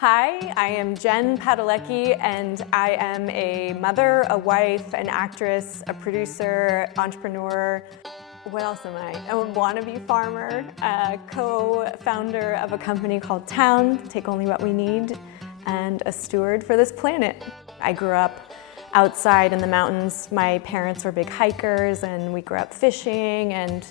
Hi, I am Jen Padalecki, and I am a mother, a wife, an actress, a producer, entrepreneur. What else am I? A wannabe farmer, a co-founder of a company called Town, Take Only What We Need, and a steward for this planet. I grew up outside in the mountains. My parents were big hikers, and we grew up fishing, and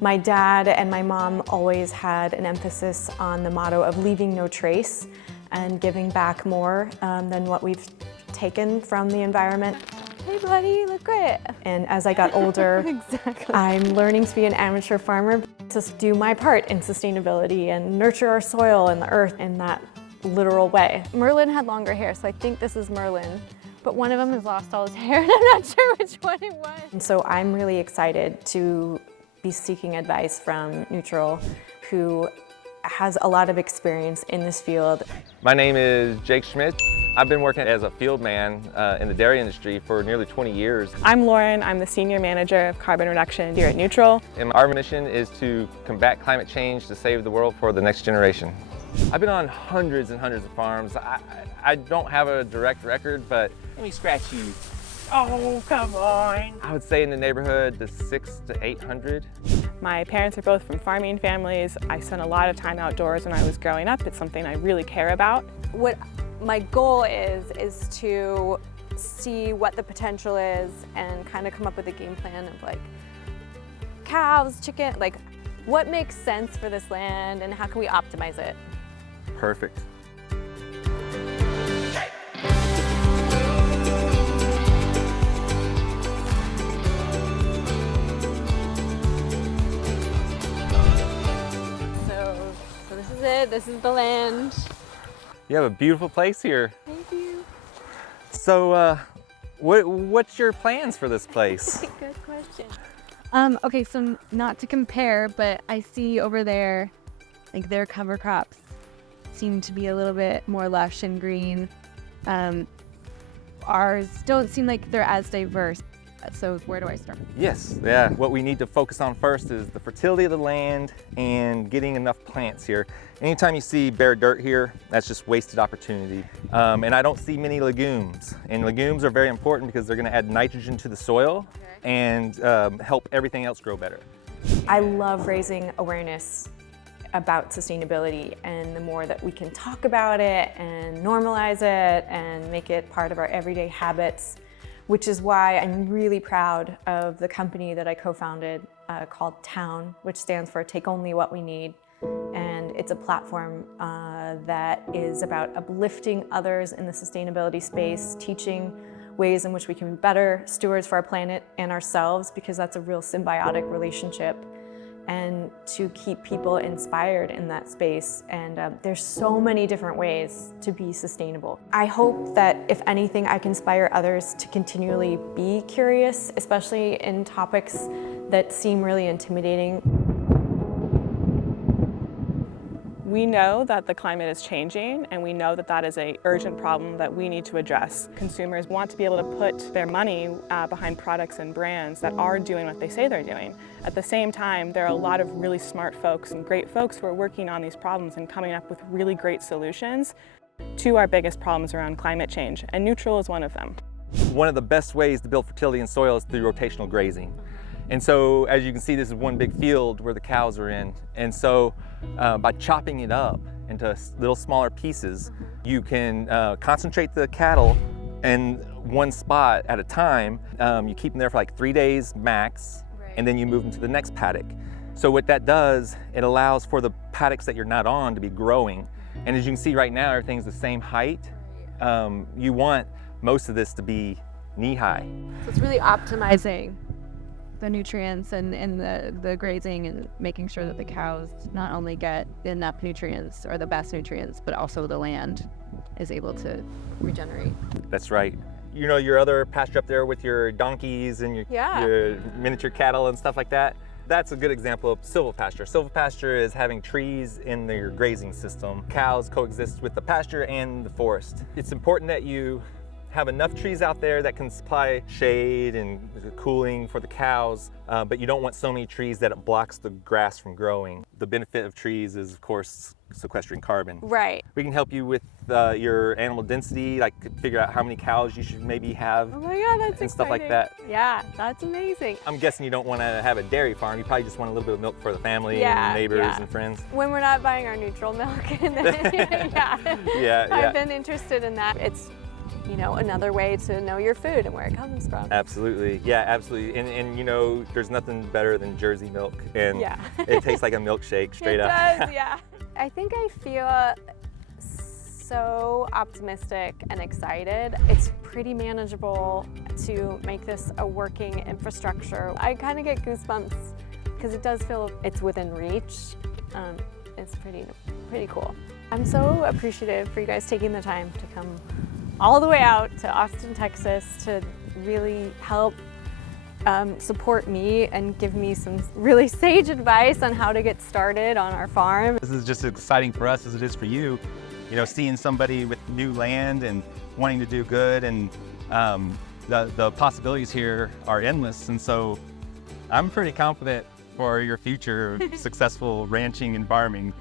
my dad and my mom always had an emphasis on the motto of leaving no trace and giving back more than what we've taken from the environment. Hey buddy, you look great. And as I got older, Exactly. I'm learning to be an amateur farmer to do my part in sustainability and nurture our soil and the earth in that literal way. Merlin had longer hair, so I think this is Merlin. But one of them has lost all his hair, and I'm not sure which one it was. And so I'm really excited to be seeking advice from Neutral, who has a lot of experience in this field. My name is Jake Schmidt. I've been working as a field man in the dairy industry for nearly 20 years. I'm Lauren. I'm the Senior Manager of Carbon Reduction here at Neutral. And our mission is to combat climate change to save the world for the next generation. I've been on hundreds and hundreds of farms. I don't have a direct record, but let me scratch you. Oh, come on. I would say in the neighborhood, the 600 to 800. My parents are both from farming families. I spent a lot of time outdoors when I was growing up. It's something I really care about. What my goal is to see what the potential is and kind of come up with a game plan of like cows, chicken, like what makes sense for this land and how can we optimize it. Perfect. So this is it, this is the land. You have a beautiful place here. Thank you. So what's your plans for this place? Good question. Okay, so not to compare, but I see over there, like their cover crops seem to be a little bit more lush and green. Ours don't seem like they're as diverse. So where do I start? Yes, yeah. What we need to focus on first is the fertility of the land and getting enough plants here. Anytime you see bare dirt here, that's just wasted opportunity. And I don't see many legumes. And legumes are very important because they're gonna add nitrogen to the soil and help everything else grow better. I love raising awareness about sustainability, and the more that we can talk about it and normalize it and make it part of our everyday habits, which is why I'm really proud of the company that I co-founded called Town, which stands for Take Only What We Need. And it's a platform that is about uplifting others in the sustainability space, teaching ways in which we can be better stewards for our planet and ourselves, because that's a real symbiotic relationship, and to keep people inspired in that space. And there's so many different ways to be sustainable. I hope that if anything, I can inspire others to continually be curious, especially in topics that seem really intimidating. We know that the climate is changing, and we know that that is an urgent problem that we need to address. Consumers want to be able to put their money behind products and brands that are doing what they say they're doing. At the same time, there are a lot of really smart folks and great folks who are working on these problems and coming up with really great solutions to our biggest problems around climate change, and Neutral is one of them. One of the best ways to build fertility in soil is through rotational grazing. And so, as you can see, this is one big field where the cows are in. And so, by chopping it up into little smaller pieces, you can concentrate the cattle in one spot at a time. You keep them there for like 3 days max, and then you move them to the next paddock. So what that does, it allows for the paddocks that you're not on to be growing. And as you can see right now, everything's the same height. You want most of this to be knee-high. So it's really optimizing the nutrients and the grazing and making sure that the cows not only get enough nutrients or the best nutrients, but also the land is able to regenerate. That's right. You know your other pasture up there with your donkeys and your miniature cattle and stuff like that? That's a good example of silvopasture. Silvopasture is having trees in your grazing system. Cows coexist with the pasture and the forest. It's important that you have enough trees out there that can supply shade and cooling for the cows, but you don't want so many trees that it blocks the grass from growing. The benefit of trees is, of course, sequestering carbon. Right. We can help you with your animal density, like figure out how many cows you should maybe have. Oh my God, that's and stuff like exciting. that. Yeah, that's amazing. I'm guessing you don't want to have a dairy farm. You probably just want a little bit of milk for the family and neighbors and friends. When we're not buying our neutral milk. And then, Yeah. I've been interested in that. It's, you know, another way to know your food and where it comes from. Absolutely. Yeah, absolutely. And you know, there's nothing better than Jersey milk. And it tastes like a milkshake straight up. It does, yeah. I think I feel so optimistic and excited. It's pretty manageable to make this a working infrastructure. I kind of get goosebumps because it does feel it's within reach. It's pretty cool. I'm so appreciative for you guys taking the time to come all the way out to Austin, Texas to really help support me and give me some really sage advice on how to get started on our farm. This is just as exciting for us as it is for you. You know, seeing somebody with new land and wanting to do good, and the possibilities here are endless. And so I'm pretty confident for your future successful ranching and farming.